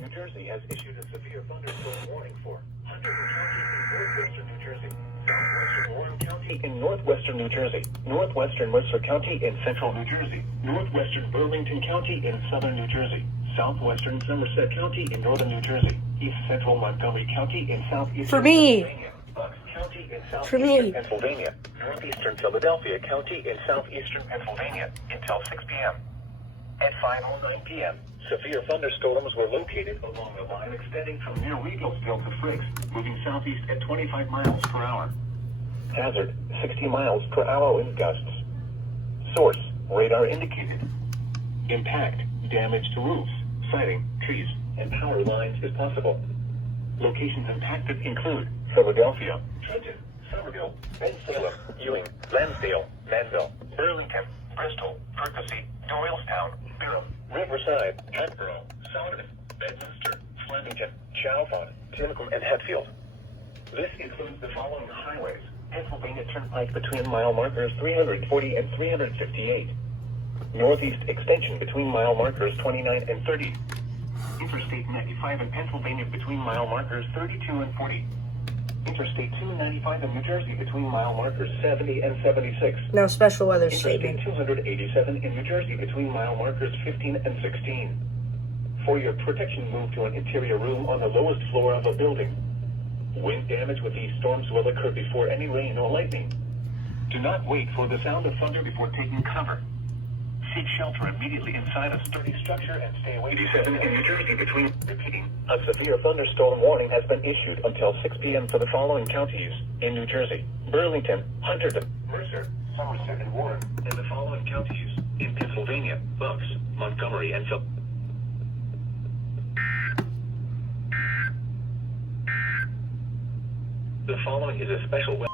New Jersey has issued a severe thunderstorm warning for Hunterdon County in northwestern New Jersey, southwestern Warren County in northwestern New Jersey, northwestern Worcester County in central New Jersey, northwestern Burlington County in southern New Jersey, southwestern Somerset County in northern New Jersey, east central Montgomery County in southeastern Pennsylvania, Bucks County in southeastern Pennsylvania, northeastern Philadelphia County in southeastern Pennsylvania until 6 p.m. At 5:09 p.m., severe thunderstorms were located along the line extending from near Regalsville to Friggs, moving southeast at 25 miles per hour. Hazard, 60 miles per hour wind gusts. Source, radar indicated. Impact, damage to roofs, siding, trees, and power lines is possible. Locations impacted include Philadelphia, Trenton, Somerville, Bensalem, Ewing, Lansdale, Manville, Burlington, Bristol, Percy, Doylestown, Durham, Riverside, Hatboro, Souderton, Bedminster, Flemington, Chalfont, Tinicum, and Hatfield. This includes the following highways: Pennsylvania Turnpike between mile markers 340 and 358. Northeast extension between mile markers 29 and 30. Interstate 95 in Pennsylvania between mile markers 32 and 40. Interstate 295 in New Jersey between mile markers 70 and 76. Now special weather Interstate statement. 287 in New Jersey between mile markers 15 and 16. For your protection, move to an interior room on the lowest floor of a building. Wind damage with these storms will occur before any rain or lightning. Do not wait for the sound of thunder before taking cover. Seek shelter immediately inside a sturdy structure and stay away. 87 in New Jersey between. Repeating, a severe thunderstorm warning has been issued until 6 p.m. for the following counties in New Jersey: Burlington, Hunterdon, Mercer, Somerset, and Warren, and the following counties in Pennsylvania: Bucks, Montgomery, and Phil. The following is a special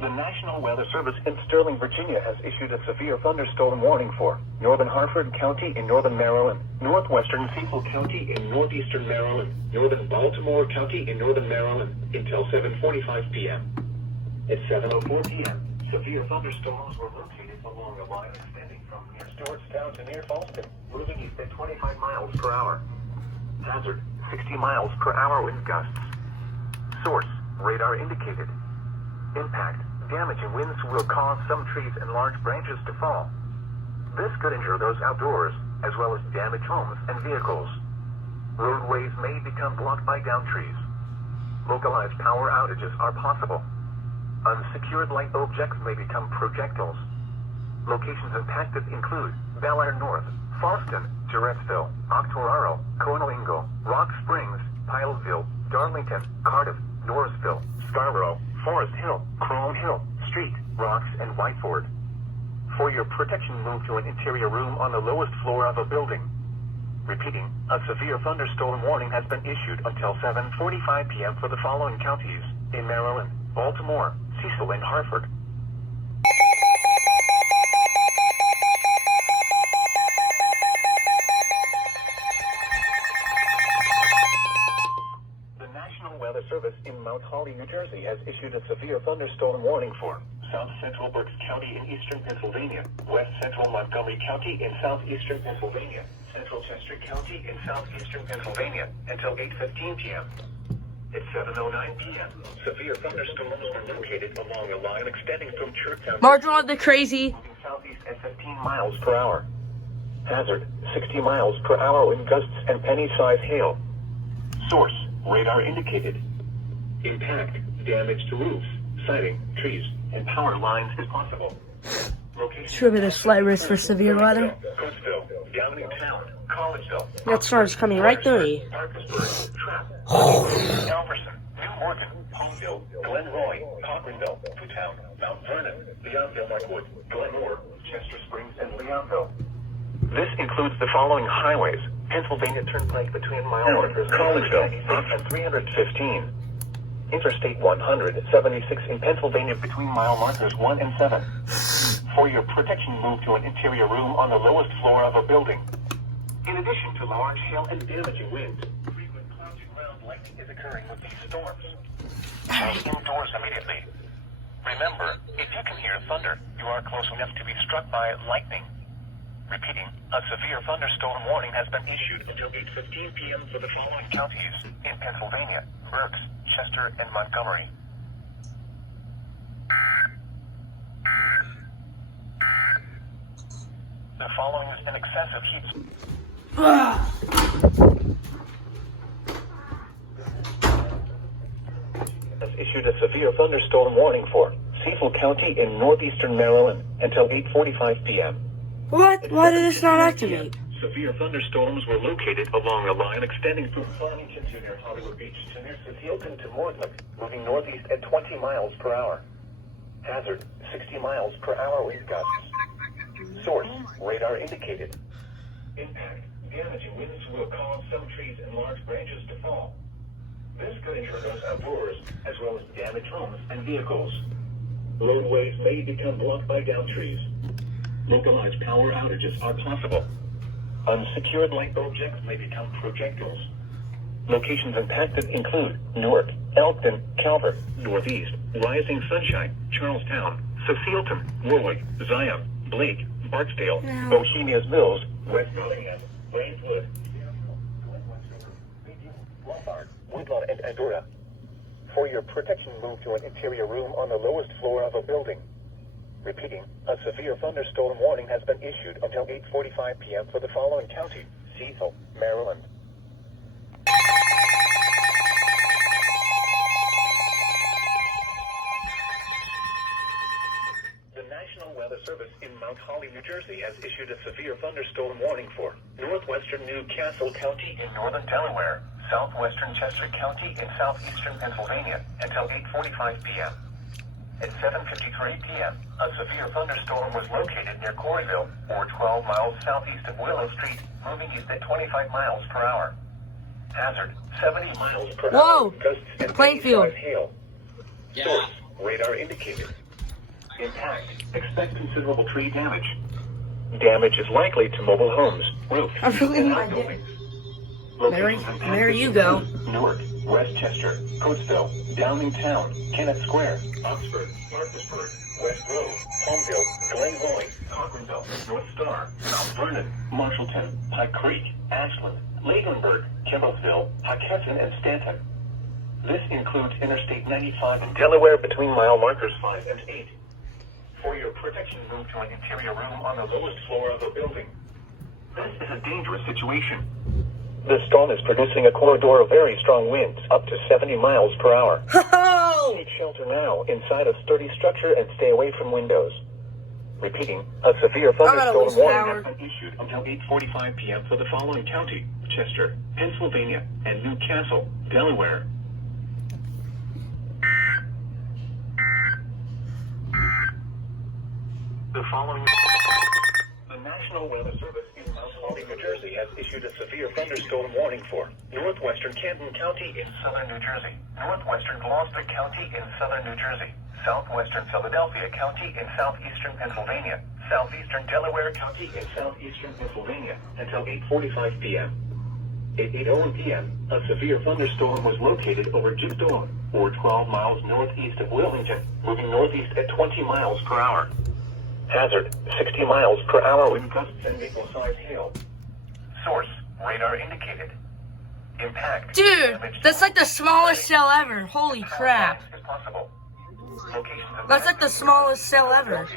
The National Weather Service in Sterling, Virginia has issued a severe thunderstorm warning for northern Harford County in northern Maryland, northwestern Cecil County in northeastern Maryland, northern Baltimore County in northern Maryland until 7:45 p.m. At 7:04 p.m., severe thunderstorms were located along a line extending from near Stewartstown to near Falston, moving east at 25 miles per hour. Hazard, 60 miles per hour wind gusts. Source, radar indicated. Impact, damaging winds will cause some trees and large branches to fall. This could injure those outdoors, as well as damage homes and vehicles. Roadways may become blocked by downed trees. Localized power outages are possible. Unsecured light objects may become projectiles. Locations impacted include Bel Air North, Falston, Jarrettsville, Octoraro, Conelingo, Rock Springs, Pilesville, Darlington, Cardiff, Norrisville, Scarborough, Forest Hill, Crone Hill, Street, Rocks, and Whiteford. For your protection, move to an interior room on the lowest floor of a building. Repeating, a severe thunderstorm warning has been issued until 7:45 p.m. for the following counties in Maryland: Baltimore, Cecil, and Hartford. The National Weather Service in Mount Holly, New Jersey has issued a severe thunderstorm warning for South Central Berks County in eastern Pennsylvania, West Central Montgomery County in southeastern Pennsylvania, Central Chester County in southeastern Pennsylvania until 8:15 p.m. At 7:09 p.m., severe thunderstorms were located along a line extending from Churchtown. Marginal the crazy. Moving southeast at 15 miles per hour. Hazard, 60 miles per hour wind gusts and penny-sized hail. Source, radar indicated. Impact, damage to roofs, siding, trees, and power lines is possible. Should be the slight risk for severe weather. Cookeville, Downingtown, Collegeville. That storm's coming right through me. Parkersburg, Trapp, Alverson, New Morgan, Homeville, Glenroy, Cochranville, Newtown, Mount Vernon, Leonville, Markwood, Glenmore, Chester Springs, and Leonville. This includes the following highways: Pennsylvania Turnpike between mile markers Collegeville and 315. Interstate 176 in Pennsylvania between mile markers 1 and 7. For your protection, move to an interior room on the lowest floor of a building. In addition to large hail and damaging winds, frequent clouds and ground like traffic is occurring with these storms. Close indoors immediately. Remember, if you can hear thunder, you are close enough to be struck by lightning. Repeating, a severe thunderstorm warning has been issued until 8:15 p.m. for the following counties in Pennsylvania: Berks, Chester, and Montgomery. The following is an excessive heat. Has issued a severe thunderstorm warning for Cecil County in northeastern Maryland until 8:45 p.m. What? Why did this not activate? Severe thunderstorms were located along a line extending from Farmington to near Hollywood Beach to near Cecilton to Mordlip, moving northeast at 20 miles per hour. Hazard, 60 miles per hour wind gusts. Source, radar indicated. Impact, damaging winds will cause some trees and large branches to fall. This could injure those outdoors, as well as damage homes and vehicles. Roadways may become blocked by downed trees. Localized power outages are possible. Unsecured light bulb jets may become projectiles. Locations impacted include Newark, Elkton, Calvert, Northeast, Rising Sunshine, Charlestown, Cecilton, Warwick, Zion, Blake, Barksdale, Bohemia's Mills, West Birmingham, Brainswood, Lombard, Woodlawn, and Andorra. For your protection, move to an interior room on the lowest floor of a building. Repeating, a severe thunderstorm warning has been issued until 8:45 p.m. for the following county: Cecil, Maryland. The National Weather Service in Mount Holly, New Jersey has issued a severe thunderstorm warning for northwestern Newcastle County in northern Delaware, southwestern Chester County in southeastern Pennsylvania until 8:45 p.m. At 7:53 p.m., a severe thunderstorm was located near Corryville, or 12 miles southeast of Willow Street, moving east at 25 miles per hour. Hazard, 70 miles per hour. Gusts and Plainfield. hail. Source, radar indicated. Impact, expect considerable tree damage. Damage is likely to mobile homes, roofs, I'm really and not outbuildings. There you go. Newark, Westchester, Coatesville, Downingtown, Kennett Square, Oxford, Parkersburg, West Grove, Homeville, Glen Roy, Cochranville, North Star, Mount Vernon, Marshalltown, Pike Creek, Ashland, Ladenburg, Kimbrelsville, Hockenton, and Stanton. This includes Interstate 95 in Delaware between mile markers 5 and 8. For your protection, move to an interior room on the lowest floor of a building. This is a dangerous situation. The storm is producing a corridor of very strong winds, up to 70 miles per hour. Take shelter now inside a sturdy structure and stay away from windows. Repeating, a severe thunderstorm warning has been issued until 8:45 p.m. for the following county: Chester, Pennsylvania, and Newcastle, Delaware. The following... The National Weather Service in Mount Holly, New Jersey has issued a severe thunderstorm warning for northwestern Camden County in southern New Jersey, northwestern Gloucester County in southern New Jersey, southwestern Philadelphia County in southeastern Pennsylvania, southeastern Delaware County in southeastern Pennsylvania until 8:45 p.m. At 8:01 p.m., a severe thunderstorm was located over Jigdorn, or 12 miles northeast of Wilmington, moving northeast at 20 miles per hour. Hazard, 60 miles per hour wind gusts and equal-sized hail. Source, radar indicated. Impact. Dude, that's like the smallest cell ever. Holy crap. That's like the smallest cell ever.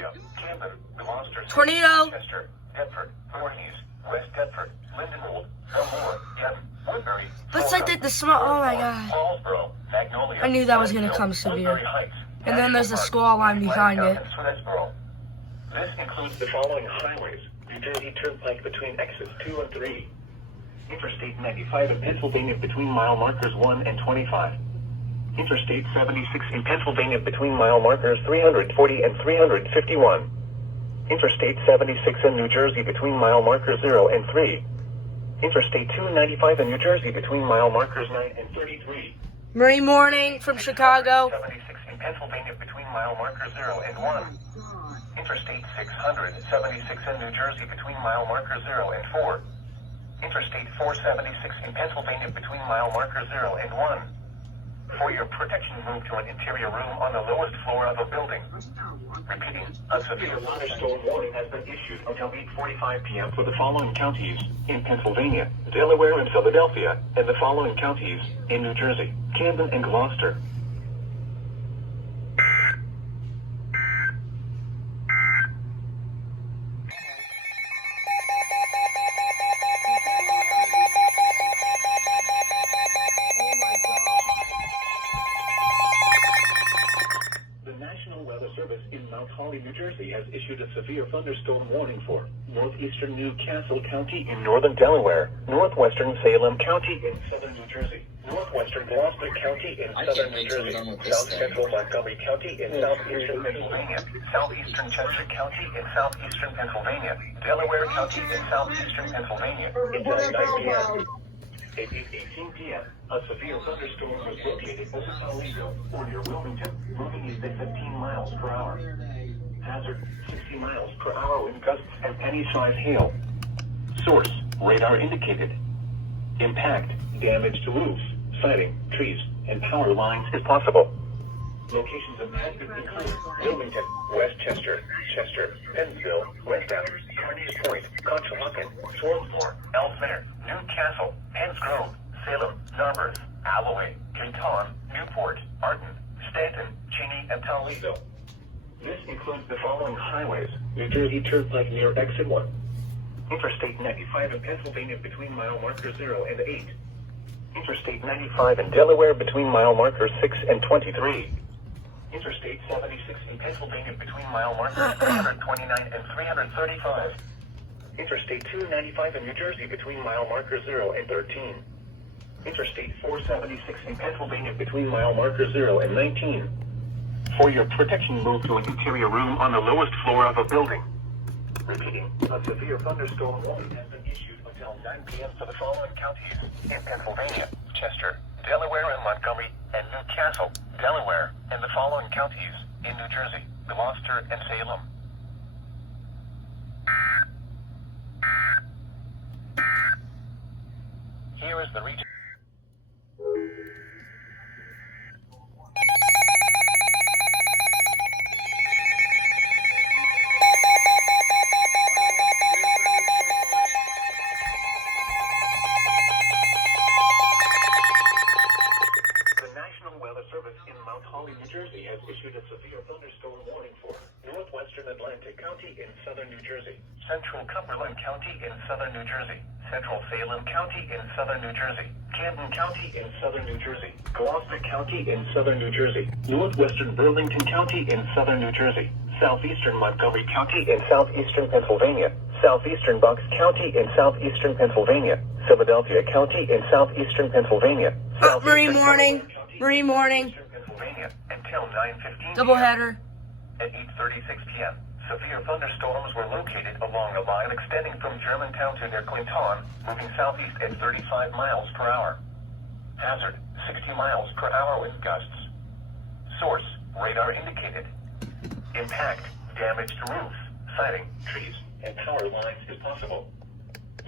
Tornado. Chester, Deptford, Voorhees, West Deptford, Lindenwold, Elmore, Devon, Woodbury. That's like the small. Oh my god. Paulsboro, Magnolia, I knew that was gonna come severe. And then there's the squall line behind it. This includes the following highways: New Jersey Turnpike between exits 2 and 3. Interstate 95 in Pennsylvania between mile markers 1 and 25. Interstate 76 in Pennsylvania between mile markers 340 and 351. Interstate 76 in New Jersey between mile markers 0 and 3. Interstate 295 in New Jersey between mile markers 9 and 33. Marie Morning from Chicago. 76 in Pennsylvania between mile markers 0 and 1. Interstate 676 in New Jersey between mile markers 0 and 4. Interstate 476 in Pennsylvania between mile marker 0 and 1. For your protection, move to an interior room on the lowest floor of a building. Repeating, a severe thunderstorm warning has been issued until 8:45 p.m. for the following counties in Pennsylvania, Delaware, and Philadelphia, and the following counties in New Jersey, Camden, and Gloucester. Service in Mount Holly, New Jersey has issued a severe thunderstorm warning for northeastern Newcastle County in northern Delaware, northwestern Salem County in southern New Jersey, northwestern Gloucester County in southern New Jersey, south central Montgomery County in southeastern Pennsylvania, southeastern Chester County in southeastern Pennsylvania, Delaware County in southeastern Pennsylvania until 9 p.m. At 8:18 p.m., a severe thunderstorm was located over Toledo or near Wilmington, moving east at 15 miles per hour. Hazard, 60 miles per hour wind gusts and penny-size hail. Source, radar indicated. Impact, damage to roofs, siding, trees, and power lines is possible. Locations impacted include Wilmington, Westchester, Chester, Pennsville, Westtown, Carneys Point, Conshohocken, Swarthmore, Ellesmere, Newcastle, Penns Grove, Salem, Narberth, Alloway, Canton, Newport, Arden, Stanton, Cheney, and Toledo. This includes the following highways: New Jersey Turnpike near Exit 1, Interstate 95 in Pennsylvania between mile markers 0 and 8, Interstate 95 in Delaware between mile markers 6 and 23, Interstate 76 in Pennsylvania between mile markers 329 and 335. Interstate 295 in New Jersey between mile markers 0 and 13. Interstate 476 in Pennsylvania between mile markers 0 and 19. For your protection, move to an interior room on the lowest floor of a building. Repeating, a severe thunderstorm warning has been issued until 9 p.m. for the following counties in Pennsylvania: Chester, Delaware, and Montgomery, and Newcastle, Delaware, and the following counties in New Jersey: Gloucester and Salem. Here is the region. New Jersey has issued a severe thunderstorm warning for northwestern Atlantic County in southern New Jersey, central Cumberland County in southern New Jersey, central Salem County in southern New Jersey, Camden County in southern New Jersey, Gloucester County in southern New Jersey, northwestern Burlington County in southern New Jersey, southeastern Montgomery County in southeastern Pennsylvania, southeastern Bucks County in southeastern Pennsylvania, Philadelphia County in southeastern Pennsylvania. Marine morning. Marine morning. Until 9:15 Doubleheader. At 8:36 p.m., severe thunderstorms were located along a line extending from Germantown to near Clinton, moving southeast at 35 miles per hour. Hazard, 60 miles per hour wind gusts. Source, radar indicated. Impact, damage to roofs, siding, trees, and power lines is possible.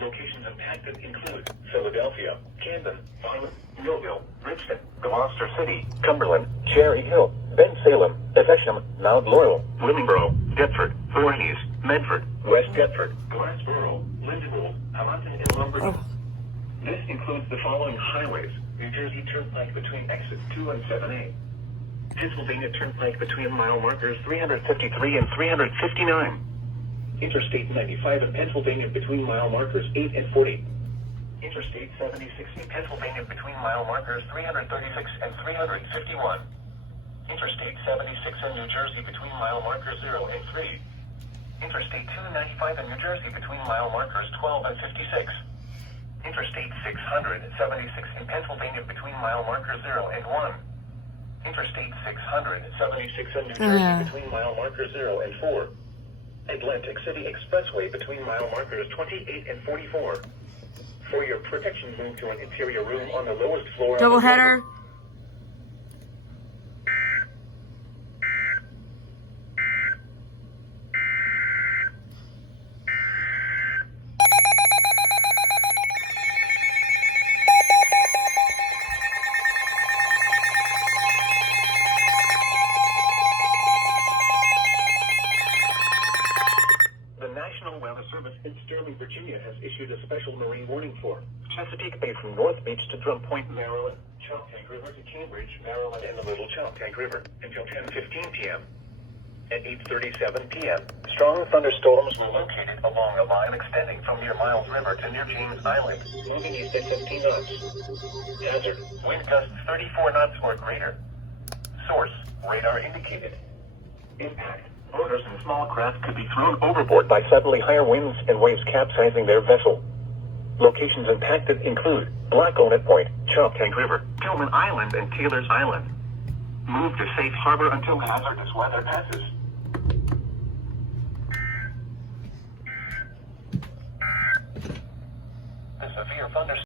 Locations impacted include Philadelphia, Camden, Vineland, Millville, Richmond, Gloucester City, Cumberland, Cherry Hill, Bensalem, Evesham, Mount Laurel, Willingboro, Deptford, Voorhees, Medford, West Deptford, Glassboro, Lindenwold, Hamilton, and Lumberton. This includes the following highways: New Jersey Turnpike between exits 2 and 7A, Pennsylvania Turnpike between mile markers 353 and 359, Interstate 95 in Pennsylvania between mile markers 8 and 40, Interstate 76 in Pennsylvania between mile markers 336 and 351, Interstate 76 in New Jersey between mile markers 0 and 3, Interstate 295 in New Jersey between mile markers 12 and 56, Interstate 676 in Pennsylvania between mile markers 0 and 1, Interstate 676 in New Jersey between mile markers 0 and 4, Atlantic City Expressway between mile markers 28 and 44. For your protection, move to an interior room on the lowest floor. Doubleheader. Army, Virginia has issued a special marine warning for Chesapeake Bay from North Beach to Drum Point, Maryland, Choptank River to Cambridge, Maryland, and the Little Choptank River until 10:15 p.m. At 8:37 p.m., strong thunderstorms were located along a line extending from near Miles River to near James Island, moving east at 15 knots. Hazard, wind gusts 34 knots or greater. Source, radar indicated. Impact, motors and small craft could be thrown overboard by suddenly higher winds and waves capsizing their vessel. Locations impacted include Black Onet Point, Choptank River, Tillman Island, and Taylor's Island. Move to safe harbor until hazardous weather passes. The severe thunderstorm